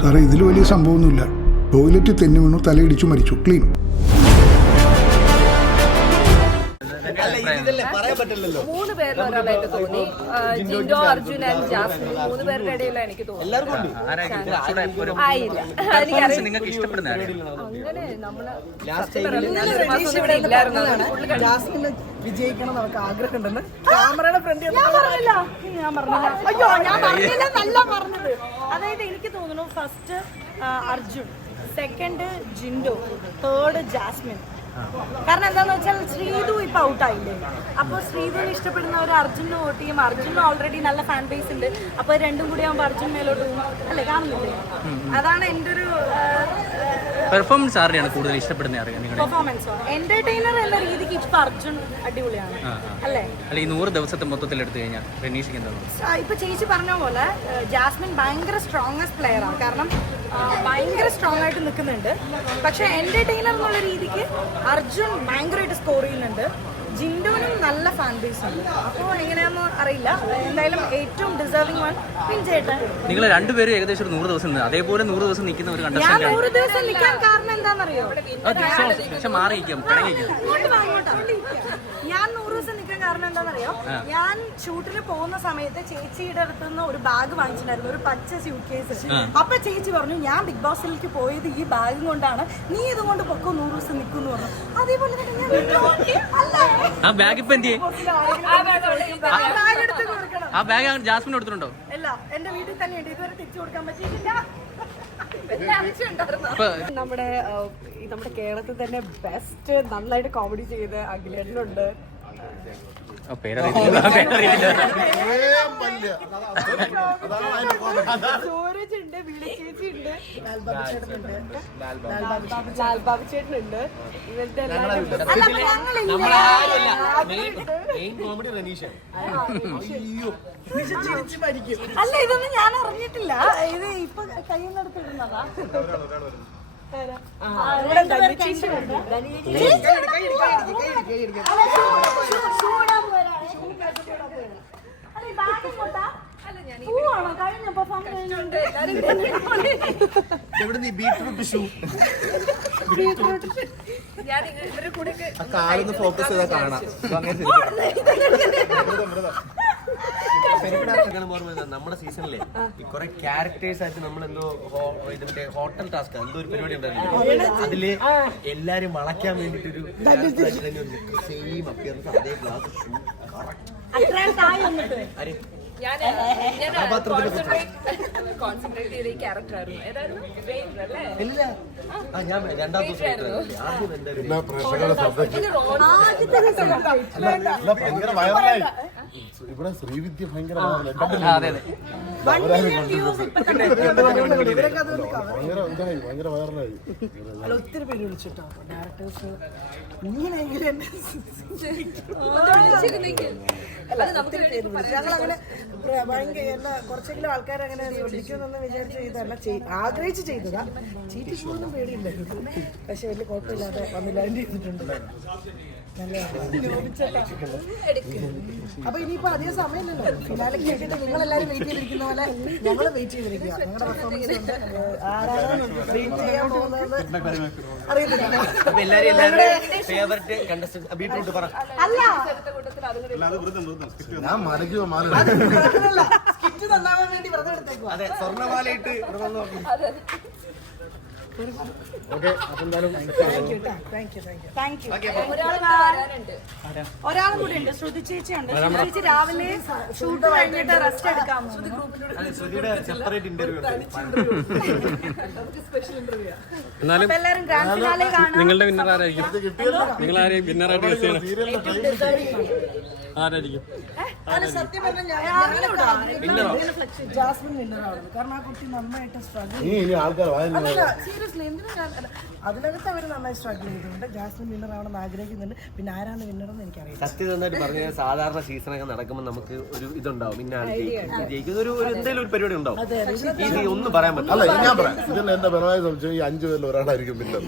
സാറേ ഇതിൽ വലിയ സംഭവമൊന്നുമില്ല. ടോയ്ലറ്റ് തെന്നി വീണു, തലയിടിച്ചു മരിച്ചു, ക്ലീൻ. മൂന്ന് പേരിൽ ഒരാളായിട്ട് തോന്നി. ജിൻഡോ, അർജുൻ ആൻഡ് ജാസ്മിൻ, മൂന്ന് പേരുടെ ഇടയിലാണ് എനിക്ക് തോന്നുന്നത്. ആയില്ല, അങ്ങനെ നമ്മള് ഇവിടെ ഇല്ലായിരുന്നതാണ്. ജാസ്മിന് വിജയിക്കണം നമുക്ക് ആഗ്രഹമുണ്ടെന്ന് ക്യാമറയുടെ ഫ്രണ്ട് ഞാൻ പറഞ്ഞില്ല. അയ്യോ, ഞാൻ പറഞ്ഞില്ല, നല്ല പറഞ്ഞത്. അതായത് എനിക്ക് തോന്നുന്നു first Arjun, second Jindo, third Jasmine. കാരണം എന്താന്ന് വെച്ചാൽ ശ്രീതു ഇപ്പൊ ഔട്ടായില്ലേ, അപ്പൊ ശ്രീതുവിനെ ഇഷ്ടപ്പെടുന്നവർ അർജുനും വോട്ട് ചെയ്യും. അർജുനും ഓൾറെഡി നല്ല ഫാൻ ബേസ് ഉണ്ട്. അപ്പൊ രണ്ടും കൂടി ആകുമ്പോൾ അർജുൻ മേലോട്ട് പോകും അല്ലേ, കാണുന്നില്ലേ? അതാണ് എന്റെ ഒരു പെർഫോമൻസ് ആരുടെയാണ് കൂടുതൽ ഇഷ്ടപ്പെടുന്നത്? പെർഫോമൻസോ എന്റർടൈനർ എന്ന രീതിക്ക് ഇപ്പൊ അർജുൻ അടിപൊളിയാണ് അല്ലേ? അല്ല, ഈ 100 ദിവസത്തെ മൊത്തത്തിൽ എടുത്തു കഴിഞ്ഞാൽ റനീഷയ്ക്ക് എന്താണ്? ഇപ്പൊ ചേച്ചി പറഞ്ഞ പോലെ ജാസ്മിൻ ഭയങ്കര സ്ട്രോങ്ങസ്റ്റ് പ്ലെയർ ആണ്. കാരണം ഭയങ്കര സ്ട്രോങ് ആയിട്ട് നിൽക്കുന്നുണ്ട്. പക്ഷെ എന്റർടൈനർ എന്നുള്ള രീതിക്ക് അർജുൻ ഭയങ്കരമായിട്ട് സ്കോർ ചെയ്യുന്നുണ്ട്. ജിൻഡോനും നല്ല ഫാൻ ബേസ് ഉണ്ട്. അപ്പോൾ എങ്ങനെയാണെന്ന് അറിയില്ല. എന്തായാലും ഏറ്റവും ഡിസേർവിംഗ് വൺ പിൻചേട്ടൻ. നിങ്ങൾ രണ്ടുപേരും ഏകദേശം ഒരു 100 ദിവസം അതേപോലെ 100 ദിവസം നിൽക്കുന്ന ഒരു ഞാൻ കണ്ടസ്റ്റന്റ് 100 ദിവസം നിൽക്കാൻ കാരണം എന്താണെന്നറിയോ? പക്ഷെ മാറിയിരിക്കാം, പിണങ്ങിയിരിക്കാം. ഞാൻ 100 ദിവസം നിൽക്കാൻ കാരണം എന്താണെന്നറിയോ? ഞാൻ ഷൂട്ടിന് പോകുന്ന സമയത്ത് ചേച്ചിയുടെ അടുത്ത് നിന്ന് ഒരു ബാഗ് വാങ്ങിച്ചിട്ടുണ്ടായിരുന്നു, ഒരു പച്ച സ്യൂട്ട് കേസ്. അപ്പൊ ചേച്ചി പറഞ്ഞു, ഞാൻ ബിഗ് ബോസിലേക്ക് പോയത് ഈ ബാഗും കൊണ്ടാണ്, നീ ഇതുകൊണ്ട് പൊക്കോ 100 ദിവസം നിൽക്കുന്നു പറഞ്ഞു. അതേപോലെ തന്നെ ഞാൻ ആ ബാഗ് ഇപ്പൊ എന്ത് ചെയ്യും? ബാഗ് എടുത്ത് കൊടുക്കണം. ആ ബാഗ് ജാസ്മിൻ എടുത്തിട്ടുണ്ടോ? അല്ല, എന്റെ വീട്ടിൽ തന്നെയുണ്ട്. ഇതുവരെ തിരിച്ചു കൊടുക്കാൻ പറ്റിയിട്ടില്ല. നമ്മുടെ കേരളത്തിൽ തന്നെ ബെസ്റ്റ് നന്നായിട്ട് കോമഡി ചെയ്ത് അഖിലേട്ടനുണ്ട്, സൂരജ് ഉണ്ട്, വിളിച്ചേച്ചി ഉണ്ട്, ലാൽബാബു ചേട്ടനുണ്ട്. ഇവരുടെ അല്ല, ഇതൊന്നും ഞാൻ അറിഞ്ഞിട്ടില്ല. ഇത് ഇപ്പൊ കയ്യിൽ നിന്ന് എടുത്തിടുന്നതാ. ഞാൻ ഇവരുടെ കൂടെ ഫോക്കസ് ചെയ്താൽ കാണാം. നമ്മുടെ സീസണിലെ കുറെ ക്യാരക്ടേഴ്സ് ആയിട്ട് നമ്മളെന്തോ ഇതിന്റെ ഹോട്ടൽ ടാസ്ക് എന്തോ ഒരു പരിപാടി ഉണ്ടായിരുന്നു. അതില് എല്ലാരും വളയ്ക്കാൻ വേണ്ടിട്ടൊരു സെയിം അപ്പിയറൻസ്, അതേ ഗ്ലാസ് ഷൂ കോൺസെൻട്രേറ്റ് ചെയ്ത ഈ ക്യാരക്ടർ ആയിരുന്നു. ഏതായിരുന്നു? ഇല്ല, ഞാൻ രണ്ടാം ദിവസം ഭയങ്കര വൈറലായി. ഇവിടെ ശ്രീവിദ്യ ഭയങ്കര ഭയങ്കര വൈറലായി. ഒത്തിരി പേര് വിളിച്ചിട്ടോ ഡയറക്ടേഴ്സ്. ഇങ്ങനെയെങ്കിലും ഞങ്ങളങ്ങനെ ഭയങ്കര കുറച്ചെങ്കിലും ആൾക്കാരങ്ങനെ ശ്രദ്ധിക്കുമെന്ന് വിചാരിച്ച് ചെയ്തല്ല, ആഗ്രഹിച്ച് ചെയ്തതാ. ചീറ്റിപ്പോന്നും പേടിയുണ്ടായിരുന്നു. പക്ഷെ വലിയ കുഴപ്പമില്ലാതെ വന്നില്ലാണ്ട് ചെയ്തിട്ടുണ്ട്. അപ്പൊ ഇനിയിപ്പോ അധികം സമയമില്ലല്ലോ ഫിനാലേക്ക് വേണ്ടിയിട്ട്. നിങ്ങളെല്ലാരും വെയിറ്റ് ചെയ്തിരിക്കുന്ന പോലെ ഞങ്ങൾ വെയിറ്റ് ചെയ്തിരിക്കുക. ഞങ്ങളുടെ പെർഫോമൻസ് ഉണ്ട്. ആരാണ് വെയിറ്റ് ചെയ്യാൻ പോകുന്നത് അറിയത്തില്ല. ഞാൻ മരയ്ക്കോ സ്കിറ്റ് നന്നാവാൻ വേണ്ടി വ്രതം എടുത്തേക്കും. അതെ, സ്വർണ്ണമാലയിട്ട് ഒരാളും കൂടെ ഉണ്ട്, ശ്രുതി ചേച്ചിയുണ്ട്. ശ്രുതി ചേച്ചി രാവിലെ ഷൂട്ട് കഴിഞ്ഞിട്ട് റെസ്റ്റ് എടുക്കാം. സെപ്പറേറ്റ് ഇന്റർവ്യൂ എല്ലാരും ഗ്രാൻഡ് ഫിനാലെ കാണാം. നിങ്ങളുടെ വിന്നർ ആരായിരിക്കും? നിങ്ങൾ ആരെയും വിന്നറായിട്ട് ഗസ് ചെയ്യണം. ആരായിരിക്കും? സത്യം പറഞ്ഞാൽ ജാസ്മിൻ വിന്നറാണ്. കാരണം ആ കുട്ടി നന്നായിട്ട് സ്ട്രഗിൾ സീരിയസ്ലി. എന്തിനാ അതിനകത്ത് അവർ നന്നായി സ്ട്രഗിൾ ചെയ്തിട്ടുണ്ട്. ജാസ്മിൻ വിന്നർ ആവണമെന്ന് ആഗ്രഹിക്കുന്നുണ്ട്. പിന്നെ ആരാണ് വിന്നർ എന്ന് എനിക്കറിയാം. സത്യം നന്നായിട്ട് പറഞ്ഞാൽ സാധാരണ സീസണൊക്കെ നടക്കുമ്പോൾ നമുക്ക് ഒരു ഇതുണ്ടാവും, ഇന്ന ജയിക്കുന്ന ഒരു എന്തെങ്കിലും ഒരു പരിപാടി ഉണ്ടാവും. ഇത് ഒന്നും പറയാൻ പറ്റില്ല. അല്ല, ഞാൻ പറയാം. ഇതിൽ എന്റെ പിറവായി സംശയം ഈ 5 പേരിൽ ഒരാളായിരിക്കും വിന്നർ.